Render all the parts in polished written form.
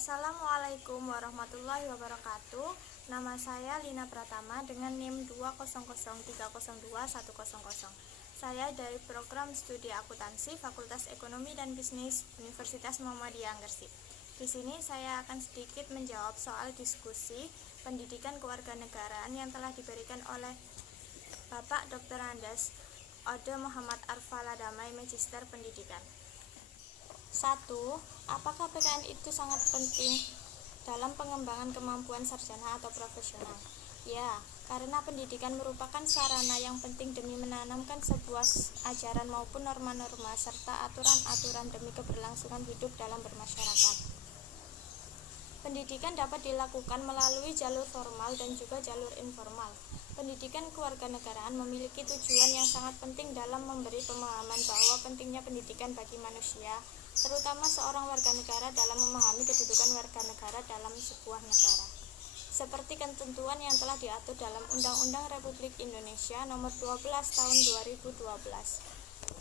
Assalamualaikum warahmatullahi wabarakatuh. Nama saya Lina Pratama dengan NIM 200302100. Saya dari program studi akuntansi Fakultas Ekonomi dan Bisnis Universitas Muhammadiyah Gresik. Di sini saya akan sedikit menjawab soal diskusi pendidikan kewarganegaraan yang telah diberikan oleh Bapak Dr. Andes Ode Muhammad Arfala Damai, Magister Pendidikan. 1. Apakah PKN itu sangat penting dalam pengembangan kemampuan sarjana atau profesional? Ya, karena pendidikan merupakan sarana yang penting demi menanamkan sebuah ajaran maupun norma-norma serta aturan-aturan demi keberlangsungan hidup dalam bermasyarakat. Pendidikan dapat dilakukan melalui jalur formal dan juga jalur informal. Pendidikan kewarganegaraan memiliki tujuan yang sangat penting dalam memberi pemahaman bahwa pentingnya pendidikan bagi manusia, terutama seorang warga negara dalam memahami kedudukan warga negara dalam sebuah negara. Seperti ketentuan yang telah diatur dalam Undang-Undang Republik Indonesia Nomor 12 Tahun 2012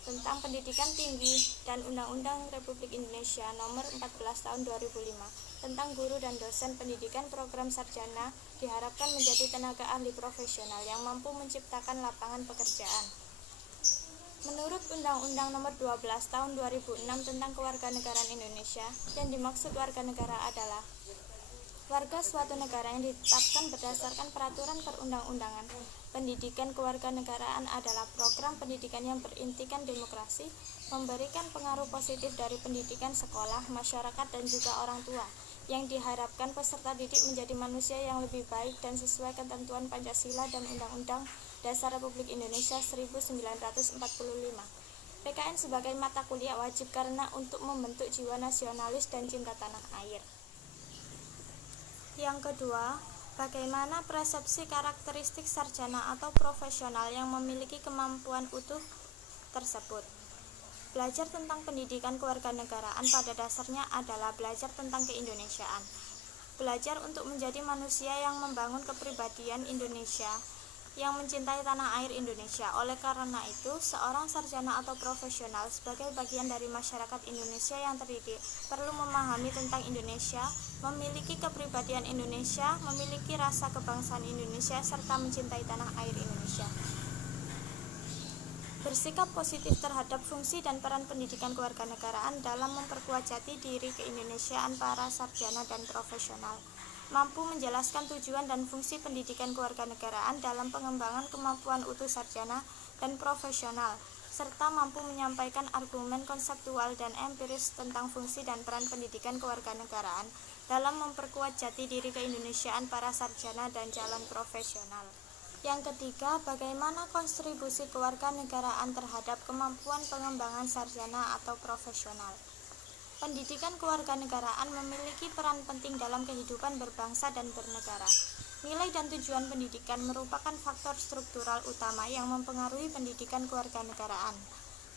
tentang Pendidikan Tinggi dan Undang-Undang Republik Indonesia Nomor 14 Tahun 2005 tentang guru dan dosen pendidikan program sarjana diharapkan menjadi tenaga ahli profesional yang mampu menciptakan lapangan pekerjaan. Menurut Undang-Undang Nomor 12 Tahun 2006 tentang Kewarganegaraan Indonesia, yang dimaksud warga negara adalah warga suatu negara yang ditetapkan berdasarkan peraturan perundang-undangan. Pendidikan kewarganegaraan adalah program pendidikan yang berintikan demokrasi, memberikan pengaruh positif dari pendidikan sekolah, masyarakat, dan juga orang tua, yang diharapkan peserta didik menjadi manusia yang lebih baik dan sesuai ketentuan Pancasila dan Undang-Undang Dasar Republik Indonesia 1945. PKN sebagai mata kuliah wajib karena untuk membentuk jiwa nasionalis dan cinta tanah air. Yang kedua, bagaimana persepsi karakteristik sarjana atau profesional yang memiliki kemampuan utuh tersebut? Belajar tentang pendidikan kewarganegaraan pada dasarnya adalah belajar tentang keindonesiaan. Belajar untuk menjadi manusia yang membangun kepribadian Indonesia, yang mencintai tanah air Indonesia. Oleh karena itu, seorang sarjana atau profesional sebagai bagian dari masyarakat Indonesia yang terdidik perlu memahami tentang Indonesia, memiliki kepribadian Indonesia, memiliki rasa kebangsaan Indonesia, serta mencintai tanah air Indonesia. Bersikap positif terhadap fungsi dan peran pendidikan kewarganegaraan dalam memperkuat jati diri keindonesiaan para sarjana dan profesional. Mampu menjelaskan tujuan dan fungsi pendidikan kewarganegaraan dalam pengembangan kemampuan utuh sarjana dan profesional, serta mampu menyampaikan argumen konseptual dan empiris tentang fungsi dan peran pendidikan kewarganegaraan dalam memperkuat jati diri keindonesiaan para sarjana dan calon profesional. Yang ketiga, bagaimana kontribusi kewarganegaraan terhadap kemampuan pengembangan sarjana atau profesional? Pendidikan kewarganegaraan memiliki peran penting dalam kehidupan berbangsa dan bernegara. Nilai dan tujuan pendidikan merupakan faktor struktural utama yang mempengaruhi pendidikan kewarganegaraan.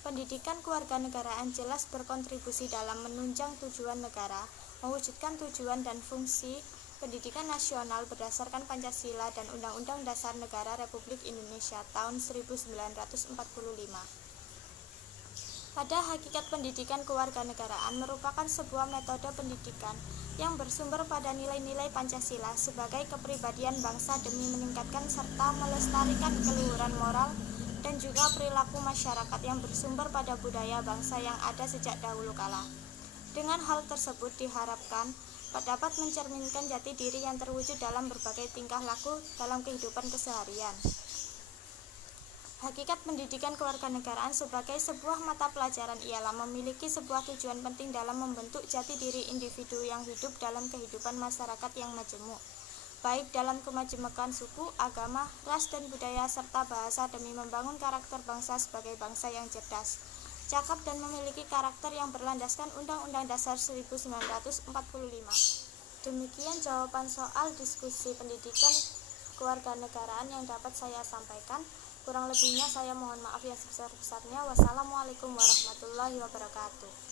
Pendidikan kewarganegaraan jelas berkontribusi dalam menunjang tujuan negara, mewujudkan tujuan dan fungsi pendidikan nasional berdasarkan Pancasila dan Undang-Undang Dasar Negara Republik Indonesia tahun 1945. Pada hakikat pendidikan kewarganegaraan merupakan sebuah metode pendidikan yang bersumber pada nilai-nilai Pancasila sebagai kepribadian bangsa demi meningkatkan serta melestarikan keluhuran moral dan juga perilaku masyarakat yang bersumber pada budaya bangsa yang ada sejak dahulu kala. Dengan hal tersebut diharapkan dapat mencerminkan jati diri yang terwujud dalam berbagai tingkah laku dalam kehidupan keseharian. Hakikat pendidikan kewarganegaraan sebagai sebuah mata pelajaran ialah memiliki sebuah tujuan penting dalam membentuk jati diri individu yang hidup dalam kehidupan masyarakat yang majemuk, baik dalam kemajemukan suku, agama, ras dan budaya serta bahasa demi membangun karakter bangsa sebagai bangsa yang cerdas, cakap dan memiliki karakter yang berlandaskan Undang-Undang Dasar 1945. Demikian jawaban soal diskusi pendidikan kewarganegaraan yang dapat saya sampaikan. Kurang lebihnya saya mohon maaf yang sebesar-besarnya. Wassalamualaikum warahmatullahi wabarakatuh.